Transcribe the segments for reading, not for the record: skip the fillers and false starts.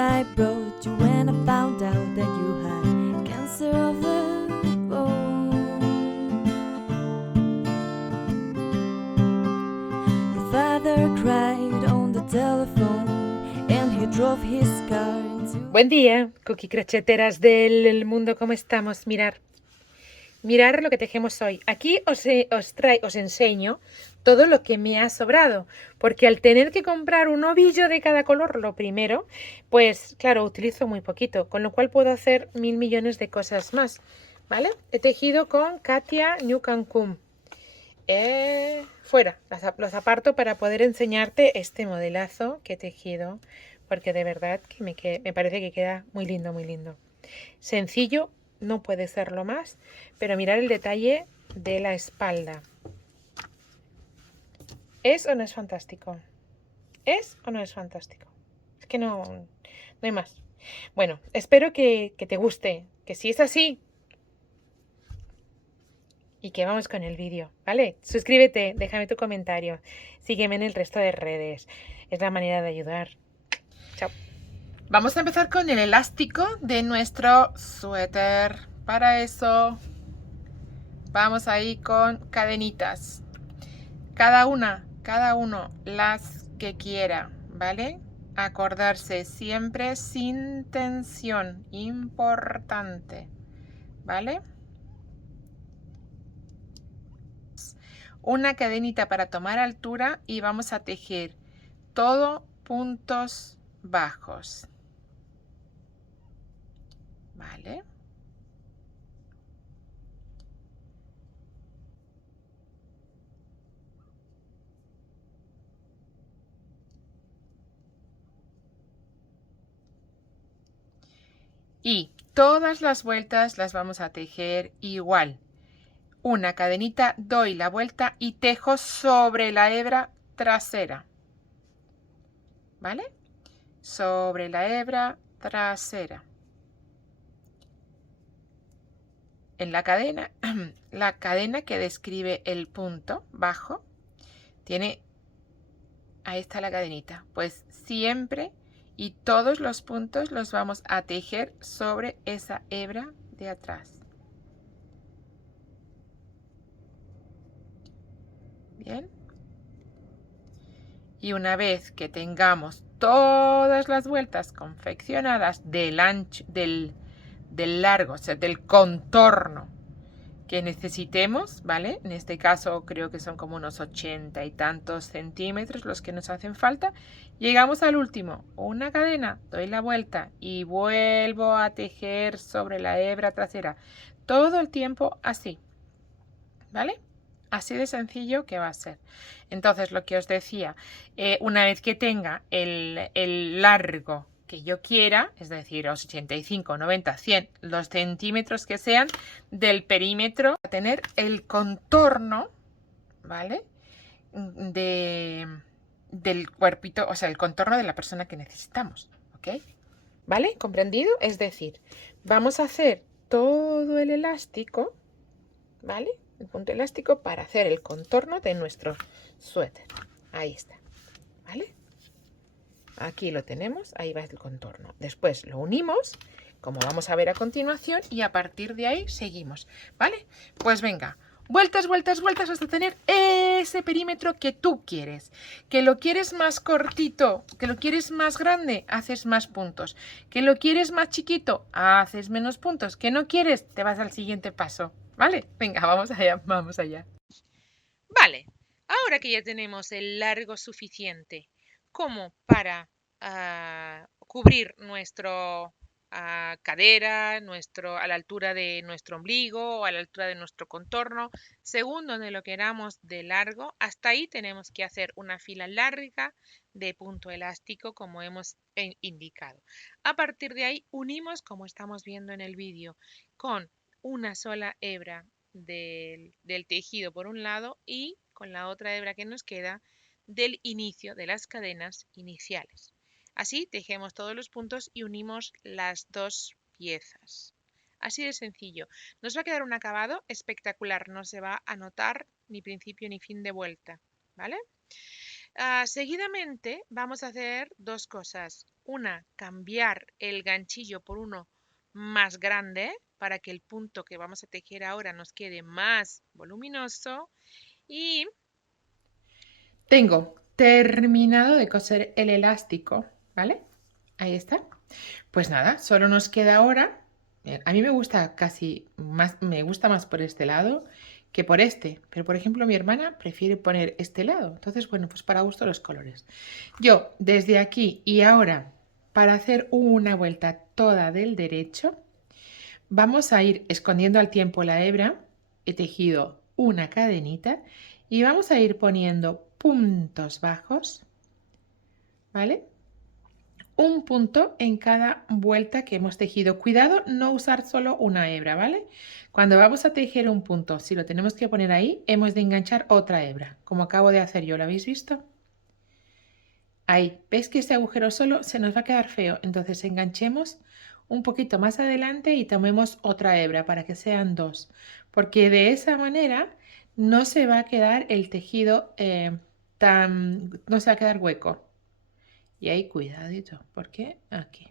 I brought you when I found out that you had cancer of the bone. Your father cried on the telephone and he drove his car into... Buen día, cookie crocheteras del mundo, ¿cómo estamos? Mirar lo que tejemos hoy. Aquí os enseño todo lo que me ha sobrado, porque al tener que comprar un ovillo de cada color, lo primero, pues claro, utilizo muy poquito, con lo cual puedo hacer 1000 millones de cosas más, ¿vale? He tejido con Katia New Cancún. Fuera, los aparto para poder enseñarte este modelazo que he tejido, porque de verdad que me parece que queda muy lindo, muy lindo. Sencillo, no puede serlo más, pero mirar el detalle de la espalda. ¿Es o no es fantástico? ¿Es o no es fantástico? Es que no hay más. Bueno, espero que te guste, que si es así, y que vamos con el vídeo, ¿vale? Suscríbete, déjame tu comentario, sígueme en el resto de redes, es la manera de ayudar. Chao. Vamos a empezar con el elástico de nuestro suéter. Para eso vamos ahí con cadenitas. Cada uno las que quiera, ¿vale? Acordarse siempre sin tensión, importante, ¿vale? Una cadenita para tomar altura y vamos a tejer todo puntos bajos, ¿vale? Y todas las vueltas las vamos a tejer igual. Una cadenita, doy la vuelta y tejo sobre la hebra trasera, ¿vale? Sobre la hebra trasera. En la cadena que describe el punto bajo, tiene, ahí está la cadenita, pues siempre y todos los puntos los vamos a tejer sobre esa hebra de atrás. Bien. Y una vez que tengamos todas las vueltas confeccionadas del ancho, del largo, o sea, del contorno que necesitemos, ¿vale? En este caso creo que son como unos 80 y tantos centímetros los que nos hacen falta. Llegamos al último, una cadena, doy la vuelta y vuelvo a tejer sobre la hebra trasera. Todo el tiempo así, ¿vale? Así de sencillo que va a ser. Entonces, lo que os decía, una vez que tenga el largo que yo quiera, es decir, los 85, 90, 100, los centímetros que sean del perímetro, a tener el contorno, ¿vale? Del cuerpito, o sea, el contorno de la persona que necesitamos, ¿ok? ¿Vale? ¿Comprendido? Es decir, vamos a hacer todo el elástico, ¿vale? El punto elástico para hacer el contorno de nuestro suéter. Ahí está, ¿vale? Aquí lo tenemos, ahí va el contorno. Después lo unimos, como vamos a ver a continuación, y a partir de ahí seguimos, ¿vale? Pues venga, vueltas, vueltas, vueltas hasta tener ese perímetro que tú quieres. Que lo quieres más cortito, que lo quieres más grande, haces más puntos. Que lo quieres más chiquito, haces menos puntos. Que no quieres, te vas al siguiente paso, ¿vale? Venga, vamos allá, vamos allá. Vale, ahora que ya tenemos el largo suficiente como para cubrir nuestro cadera, a la altura de nuestro ombligo o a la altura de nuestro contorno, según donde lo queramos de largo, hasta ahí tenemos que hacer una fila larga de punto elástico como hemos indicado. A partir de ahí unimos, como estamos viendo en el vídeo, con una sola hebra del tejido por un lado y con la otra hebra que nos queda del inicio de las cadenas iniciales. Así tejemos todos los puntos y unimos las dos piezas. Así de sencillo. Nos va a quedar un acabado espectacular, no se va a notar ni principio ni fin de vuelta, ¿vale? Seguidamente vamos a hacer dos cosas. Una, cambiar el ganchillo por uno más grande para que el punto que vamos a tejer ahora nos quede más voluminoso. Y tengo terminado de coser el elástico, ¿vale? Ahí está. Pues nada, solo nos queda ahora. A mí me gusta me gusta más por este lado que por este. Pero por ejemplo, mi hermana prefiere poner este lado. Entonces, bueno, pues para gusto los colores. Yo, desde aquí y ahora, para hacer una vuelta toda del derecho, vamos a ir escondiendo al tiempo la hebra. He tejido una cadenita y vamos a ir poniendo puntos bajos, ¿vale? Un punto en cada vuelta que hemos tejido. Cuidado no usar solo una hebra, ¿vale? Cuando vamos a tejer un punto, si lo tenemos que poner ahí, hemos de enganchar otra hebra, como acabo de hacer yo, ¿lo habéis visto? Ahí, ¿veis que este agujero solo se nos va a quedar feo? Entonces enganchemos un poquito más adelante y tomemos otra hebra para que sean dos, porque de esa manera no se va a quedar el tejido no se va a quedar hueco. Y ahí cuidadito, porque aquí.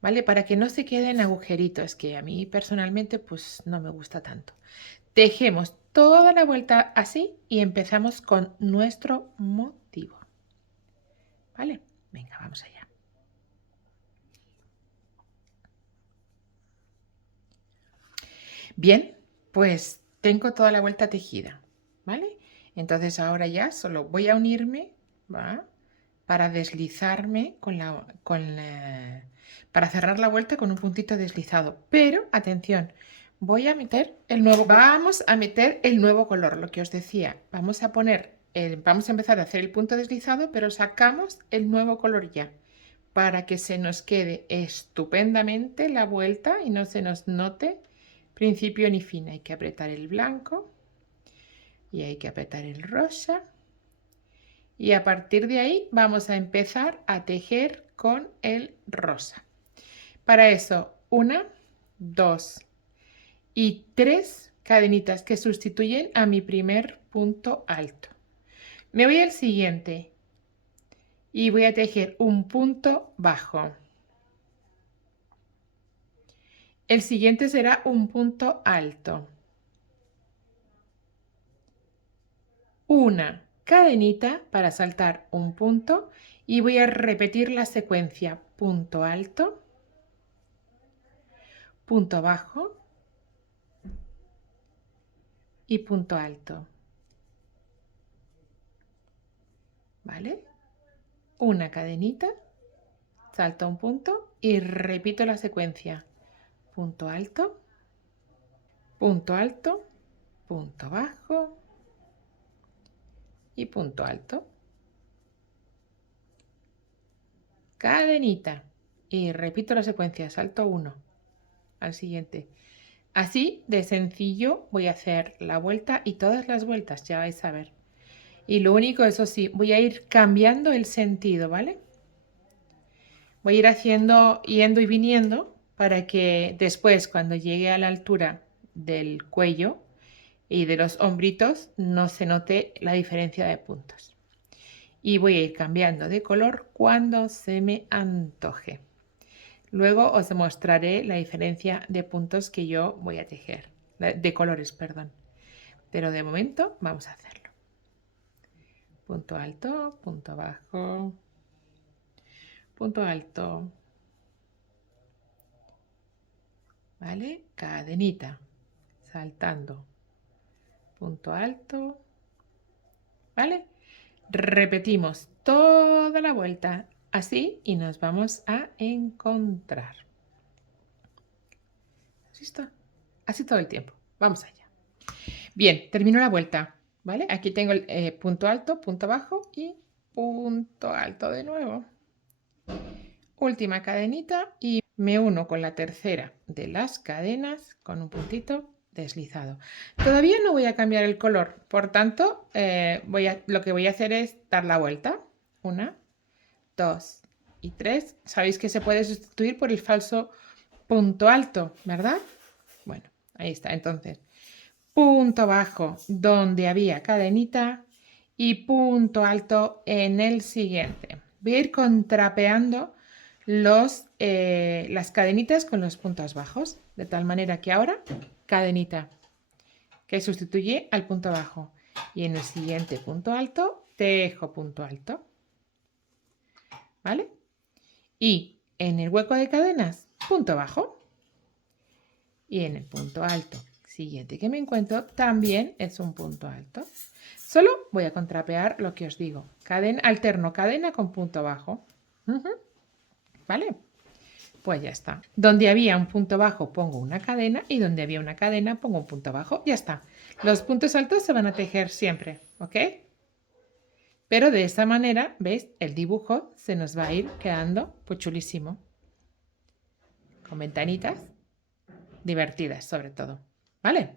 ¿Vale? Para que no se queden agujeritos, que a mí personalmente pues no me gusta tanto. Tejemos toda la vuelta así y empezamos con nuestro motivo. ¿Vale? Venga, vamos allá. Bien, pues tengo toda la vuelta tejida, ¿vale? Entonces ahora ya solo voy a unirme, ¿va? Para deslizarme para cerrar la vuelta con un puntito deslizado. Pero, atención, voy a meter el nuevo color. Vamos a meter el nuevo color, lo que os decía. Vamos a empezar a hacer el punto deslizado, pero sacamos el nuevo color ya, para que se nos quede estupendamente la vuelta y no se nos note principio ni fin. Hay que apretar el blanco y hay que apretar el rosa. Y a partir de ahí vamos a empezar a tejer con el rosa. Para eso, 1, 2 y 3 cadenitas que sustituyen a mi primer punto alto. Me voy al siguiente y voy a tejer un punto bajo. El siguiente será un punto alto. Una cadenita para saltar un punto y voy a repetir la secuencia punto alto, punto bajo y punto alto. ¿Vale? Una cadenita, salto un punto y repito la secuencia punto alto, punto alto, punto bajo y punto alto. Cadenita y repito la secuencia, salto 1 al siguiente. Así de sencillo voy a hacer la vuelta y todas las vueltas, ya vais a ver. Y lo único, eso sí, voy a ir cambiando el sentido, ¿vale? Voy a ir yendo y viniendo para que después, cuando llegue a la altura del cuello y de los hombritos, no se note la diferencia de puntos. Y voy a ir cambiando de color cuando se me antoje. Luego os mostraré la diferencia de puntos que yo voy a tejer, de colores, perdón. Pero de momento vamos a hacerlo. Punto alto, punto bajo, punto alto, ¿vale? Cadenita, saltando, punto alto, ¿vale? Repetimos toda la vuelta así y nos vamos a encontrar. ¿Listo? Así todo el tiempo. Vamos allá. Bien, termino la vuelta, ¿vale? Aquí tengo el punto alto, punto bajo y punto alto de nuevo. Última cadenita y me uno con la tercera de las cadenas con un puntito deslizado. Todavía no voy a cambiar el color, por tanto, lo que voy a hacer es dar la vuelta. 1, 2 y 3. Sabéis que se puede sustituir por el falso punto alto, ¿verdad? Bueno, ahí está. Entonces, punto bajo donde había cadenita y punto alto en el siguiente. Voy a ir contrapeando las cadenitas con los puntos bajos, de tal manera que ahora cadenita que sustituye al punto bajo y en el siguiente punto alto tejo punto alto, ¿vale? Y en el hueco de cadenas punto bajo y en el punto alto siguiente que me encuentro también es un punto alto. Solo voy a contrapear lo que os digo, alterno cadena con punto bajo, ¿vale? Pues ya está. Donde había un punto bajo pongo una cadena y donde había una cadena pongo un punto bajo. Ya está. Los puntos altos se van a tejer siempre, ¿ok? Pero de esta manera, ¿veis? El dibujo se nos va a ir quedando pues chulísimo. Con ventanitas divertidas sobre todo, ¿vale?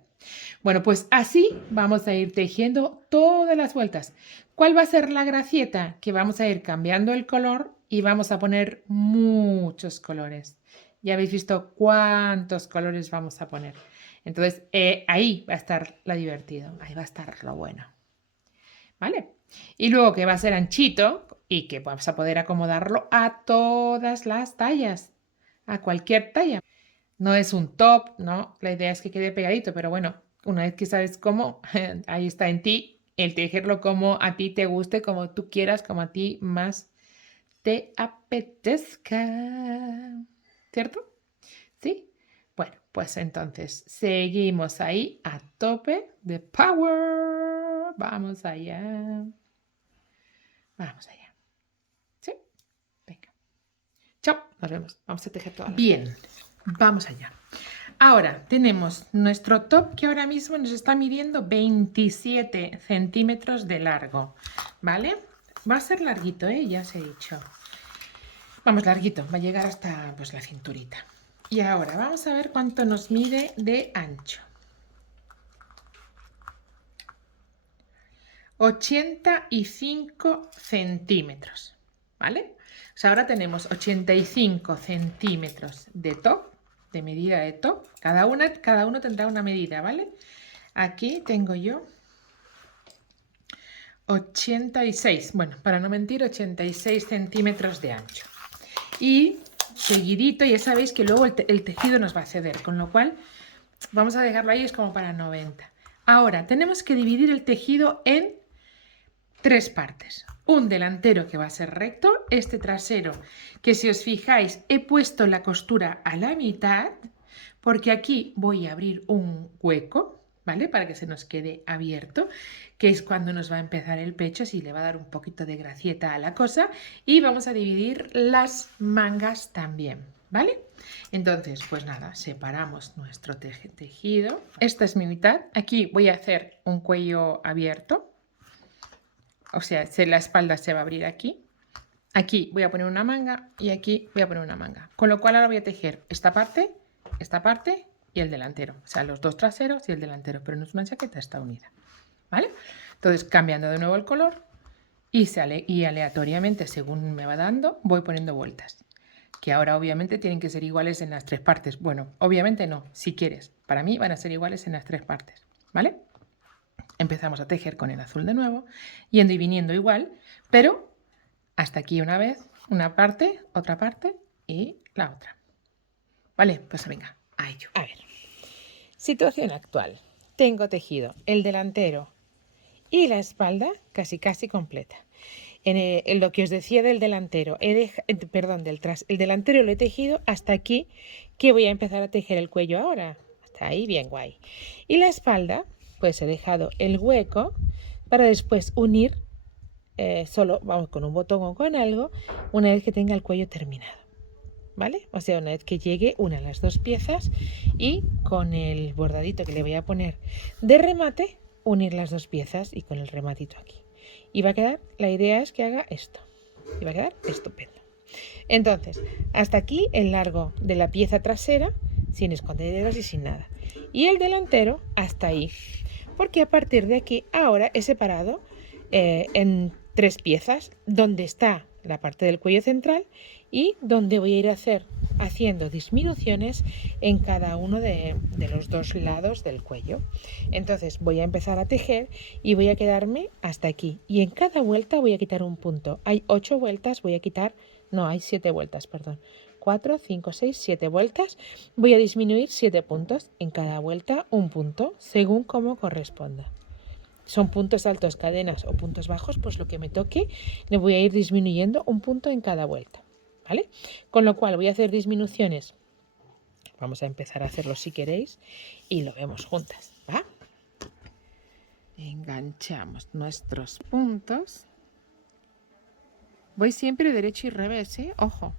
Bueno, pues así vamos a ir tejiendo todas las vueltas. ¿Cuál va a ser la gracieta? Que vamos a ir cambiando el color y vamos a poner muchos colores. Ya habéis visto cuántos colores vamos a poner. Entonces, ahí va a estar lo divertido, ahí va a estar lo bueno. ¿Vale? Y luego que va a ser anchito y que vamos a poder acomodarlo a todas las tallas, a cualquier talla. No es un top, ¿no? La idea es que quede pegadito, pero bueno, una vez que sabes cómo, ahí está en ti el tejerlo como a ti te guste, como tú quieras, como a ti más te apetezca. ¿Cierto? ¿Sí? Bueno, pues entonces seguimos ahí a tope de power. Vamos allá. Vamos allá. ¿Sí? Venga. Chao. Nos vemos. Vamos a tejer todo. Bien. Vamos allá. Ahora tenemos nuestro top que ahora mismo nos está midiendo 27 centímetros de largo, ¿vale? Va a ser larguito, ya os he dicho. Vamos, larguito, va a llegar hasta pues, la cinturita. Y ahora vamos a ver cuánto nos mide de ancho. 85 centímetros, ¿vale? O sea, ahora tenemos 85 centímetros de top, de medida de top. Cada uno tendrá una medida, ¿vale? Aquí tengo yo 86, bueno, para no mentir, 86 centímetros de ancho. Y seguidito, ya sabéis que luego el tejido nos va a ceder, con lo cual vamos a dejarlo ahí, es como para 90. Ahora, tenemos que dividir el tejido en 3 partes. Un delantero que va a ser recto, este trasero que si os fijáis he puesto la costura a la mitad porque aquí voy a abrir un hueco, ¿vale? Para que se nos quede abierto, que es cuando nos va a empezar el pecho, así le va a dar un poquito de gracieta a la cosa y vamos a dividir las mangas también, ¿vale? Entonces, pues nada, separamos nuestro tejido. Esta es mi mitad. Aquí voy a hacer un cuello abierto. O sea, la espalda se va a abrir aquí. Aquí voy a poner una manga y aquí voy a poner una manga. Con lo cual ahora voy a tejer esta parte y el delantero. O sea, los dos traseros y el delantero. Pero no es una chaqueta, está unida. ¿Vale? Entonces, cambiando de nuevo el color y aleatoriamente, según me va dando, voy poniendo vueltas. Que ahora obviamente tienen que ser iguales en las 3 partes. Bueno, obviamente no, si quieres. Para mí van a ser iguales en las 3 partes. ¿Vale? Empezamos a tejer con el azul de nuevo, yendo y viniendo igual, pero hasta aquí una vez, una parte, otra parte y la otra. Vale, pues venga, a ello. A ver, situación actual. Tengo tejido el delantero y la espalda casi completa. En lo que os decía del delantero, el delantero lo he tejido hasta aquí, que voy a empezar a tejer el cuello ahora. Hasta ahí, bien guay. Y la espalda, pues he dejado el hueco para después unir solo, vamos, con un botón o con algo, una vez que tenga el cuello terminado, ¿vale? O sea, una vez que llegue una de las 2 piezas y con el bordadito que le voy a poner de remate, unir las 2 piezas y con el rematito aquí. Y va a quedar, la idea es que haga esto, y va a quedar estupendo. Entonces, hasta aquí el largo de la pieza trasera, sin escondederos y sin nada. Y el delantero hasta ahí. Porque a partir de aquí ahora he separado en 3 piezas donde está la parte del cuello central y donde voy a ir a hacer haciendo disminuciones en cada uno de los dos lados del cuello. Entonces voy a empezar a tejer y voy a quedarme hasta aquí. Y en cada vuelta voy a quitar un punto. Hay 8 vueltas, voy a quitar... No, hay 7 vueltas, perdón. 4, 5, 6, 7 vueltas. Voy a disminuir 7 puntos. En cada vuelta un punto, según como corresponda. Son puntos altos, cadenas o puntos bajos, pues lo que me toque le voy a ir disminuyendo un punto en cada vuelta, ¿vale? Con lo cual voy a hacer disminuciones. Vamos a empezar a hacerlo si queréis y lo vemos juntas, ¿va? Enganchamos nuestros puntos. Voy siempre derecho y revés, ¿eh? Ojo,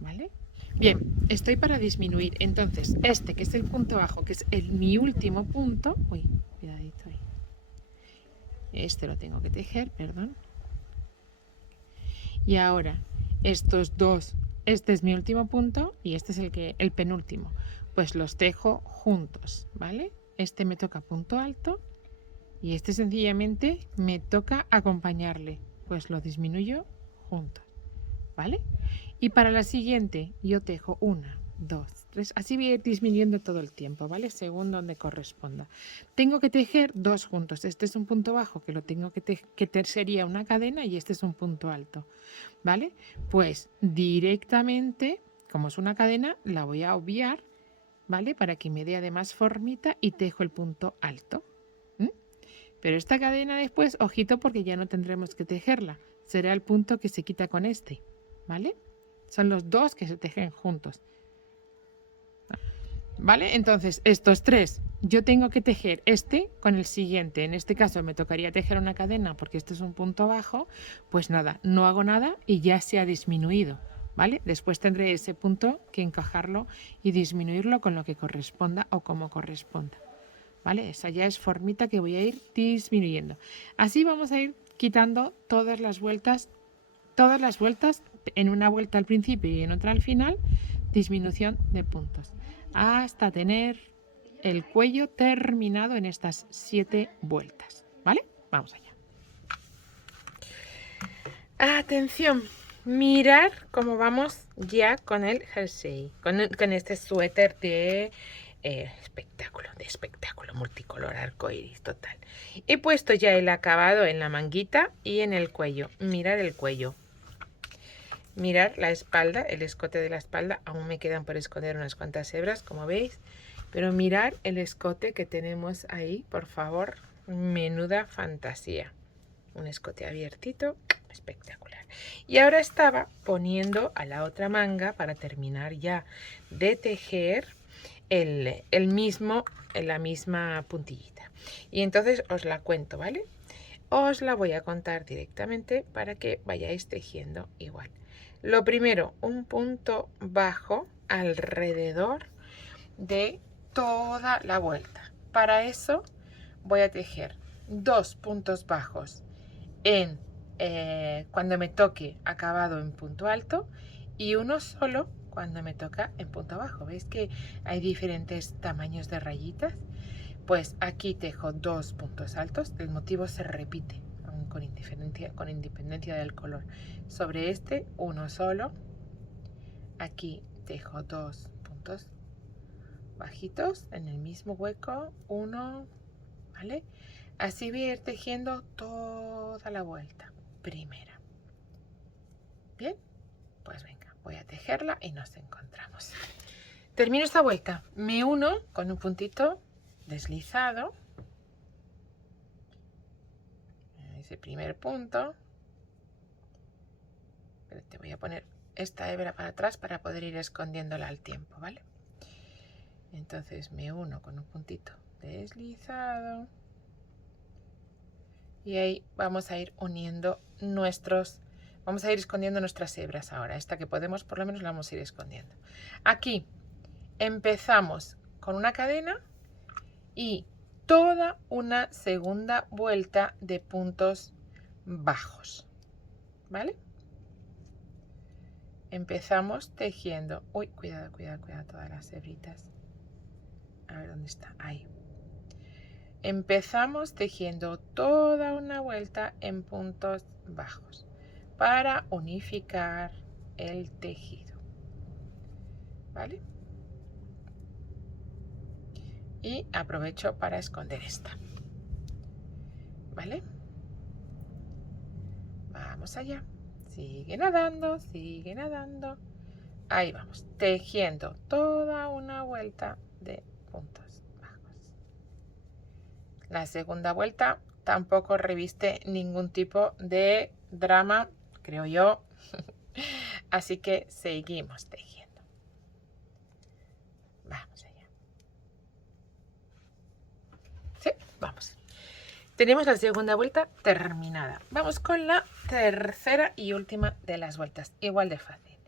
¿vale? Bien, estoy para disminuir. Entonces, este que es el punto bajo, que es mi último punto... Uy, cuidadito ahí. Este lo tengo que tejer, perdón. Y ahora, estos dos, este es mi último punto y este es el penúltimo. Pues los tejo juntos, ¿vale? Este me toca punto alto y este sencillamente me toca acompañarle. Pues lo disminuyo juntos, ¿vale? Y para la siguiente yo tejo 1, 2, 3, así voy a ir disminuyendo todo el tiempo, ¿vale? Según donde corresponda. Tengo que tejer 2 juntos. Este es un punto bajo que lo tengo que sería una cadena y este es un punto alto, ¿vale? Pues directamente, como es una cadena, la voy a obviar, ¿vale? Para que me dé además formita y tejo el punto alto. Pero esta cadena después, ojito, porque ya no tendremos que tejerla. Será el punto que se quita con este, ¿vale? Son los dos que se tejen juntos. ¿Vale? Entonces, estos 3, yo tengo que tejer este con el siguiente. En este caso me tocaría tejer una cadena porque este es un punto bajo. Pues nada, no hago nada y ya se ha disminuido, ¿vale? Después tendré ese punto que encajarlo y disminuirlo con lo que corresponda o como corresponda, ¿vale? Esa ya es formita que voy a ir disminuyendo. Así vamos a ir quitando todas las vueltas en una vuelta al principio y en otra al final, disminución de puntos, hasta tener el cuello terminado en estas 7 vueltas, ¿vale? Vamos allá. Atención, mirar cómo vamos ya con el jersey, con este suéter de espectáculo, multicolor, arcoíris total. He puesto ya el acabado en la manguita y en el cuello. Mirar el cuello. Mirar la espalda, el escote de la espalda. Aún me quedan por esconder unas cuantas hebras, como veis. Pero mirar el escote que tenemos ahí, por favor. Menuda fantasía. Un escote abiertito, espectacular. Y ahora estaba poniendo a la otra manga para terminar ya de tejer la misma puntillita. Y entonces os la cuento, ¿vale? Os la voy a contar directamente para que vayáis tejiendo igual. Lo primero, un punto bajo alrededor de toda la vuelta. Para eso voy a tejer 2 puntos bajos cuando me toque acabado en punto alto y uno solo cuando me toca en punto bajo. ¿Veis que hay diferentes tamaños de rayitas? Pues aquí tejo 2 puntos altos. El motivo se repite con independencia del color. Sobre este, uno solo. Aquí tejo 2 puntos bajitos en el mismo hueco. Uno, ¿vale? Así voy a ir tejiendo toda la vuelta. Primera. Bien, pues venga, voy a tejerla y nos encontramos. Termino esta vuelta. Me uno con un puntito deslizado. Ese primer punto. Pero te voy a poner esta hebra para atrás para poder ir escondiéndola al tiempo, ¿vale? Entonces me uno con un puntito deslizado. Y ahí vamos a ir uniendo vamos a ir escondiendo nuestras hebras ahora. Esta que podemos, por lo menos la vamos a ir escondiendo. Aquí empezamos con una cadena y toda una segunda vuelta de puntos bajos, ¿vale? Empezamos tejiendo. Uy, cuidado todas las hebritas. A ver dónde está. Ahí. Empezamos tejiendo toda una vuelta en puntos bajos para unificar el tejido. ¿vale? Y aprovecho para esconder esta, ¿vale? Vamos allá. Sigue nadando, sigue nadando. Ahí vamos, tejiendo toda una vuelta de puntos bajos. La segunda vuelta tampoco reviste ningún tipo de drama, creo yo. Así que seguimos tejiendo. Vamos allá. Sí, vamos. Tenemos la segunda vuelta terminada. Vamos con la tercera y última de las vueltas. Igual de fácil.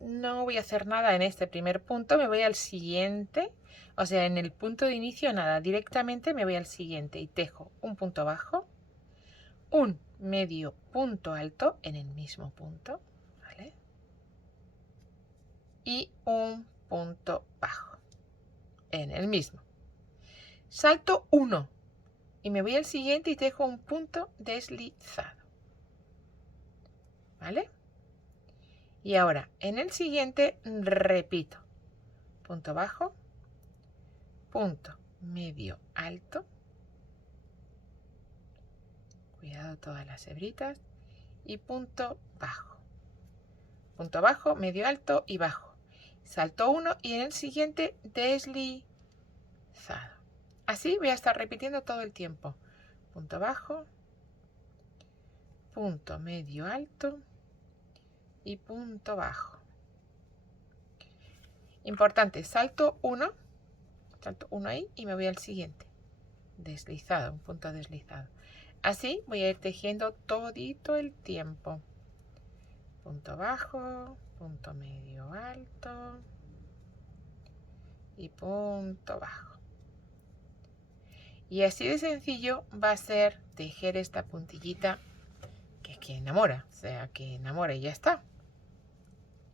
No voy a hacer nada en este primer punto. Me voy al siguiente. O sea, en el punto de inicio nada. Directamente me voy al siguiente y tejo un punto bajo, un medio punto alto en el mismo punto, ¿vale? Y un punto bajo en el mismo. Salto 1 y me voy al siguiente y tejo un punto deslizado, ¿vale? Y ahora en el siguiente repito punto bajo, punto medio alto, cuidado todas las hebritas, y punto bajo, medio alto y bajo. Salto 1 y en el siguiente deslizado. Así voy a estar repitiendo todo el tiempo. Punto bajo, punto medio alto y punto bajo. Importante, salto 1 ahí y me voy al siguiente. Deslizado, un punto deslizado. Así voy a ir tejiendo todito el tiempo. Punto bajo, punto medio alto y punto bajo. Y así de sencillo va a ser tejer esta puntillita que enamora, o sea, que enamora y ya está.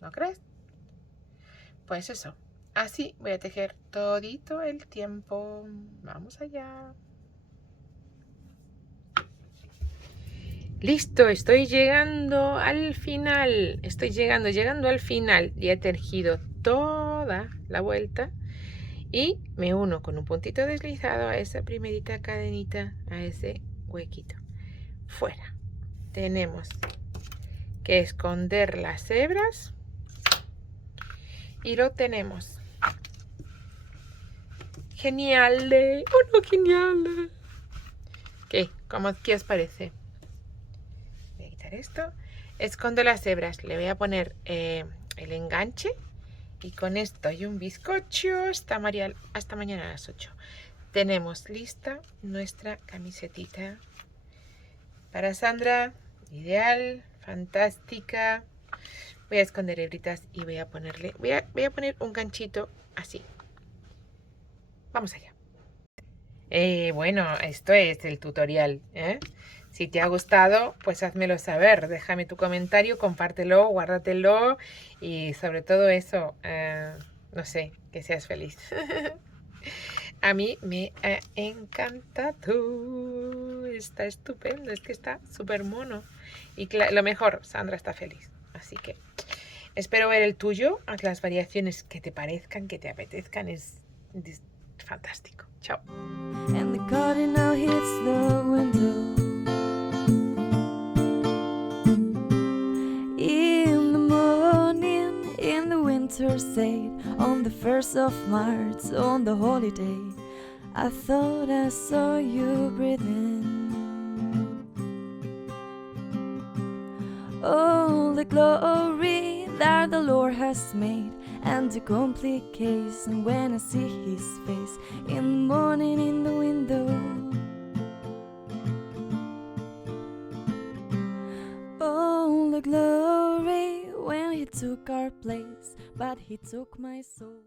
¿No crees? Pues eso, así voy a tejer todito el tiempo. Vamos allá. Listo, estoy llegando al final. Estoy llegando al final. Ya he tejido toda la vuelta. Y me uno con un puntito deslizado a esa primerita cadenita, a ese huequito. Fuera. Tenemos que esconder las hebras. Y lo tenemos. Genial. ¡Oh, no, genial! ¿Qué? ¿Qué os parece? Voy a quitar esto. Escondo las hebras. Le voy a poner el enganche. Y con esto y un bizcocho hasta mañana a las 8. Tenemos lista nuestra camisetita. Para Sandra, ideal, fantástica. Voy a esconder hebritas y voy a ponerle, voy a poner un ganchito así. Vamos allá. Bueno, esto es el tutorial, ¿eh? Si te ha gustado, pues házmelo saber. Déjame tu comentario, compártelo, guárdatelo y sobre todo eso, no sé, que seas feliz. A mí me ha encantado. Está estupendo, es que está súper mono. Y lo mejor, Sandra está feliz. Así que espero ver el tuyo. Haz las variaciones que te parezcan, que te apetezcan. Es fantástico. Chao. And the cardinal hits the window. In the morning, in the winter's day, on the 1st of March, on the holiday, I thought I saw you breathing. All the glory that the Lord has made, and the complication when I see his face in the morning in the window. All the glory when he took our place, but he took my soul.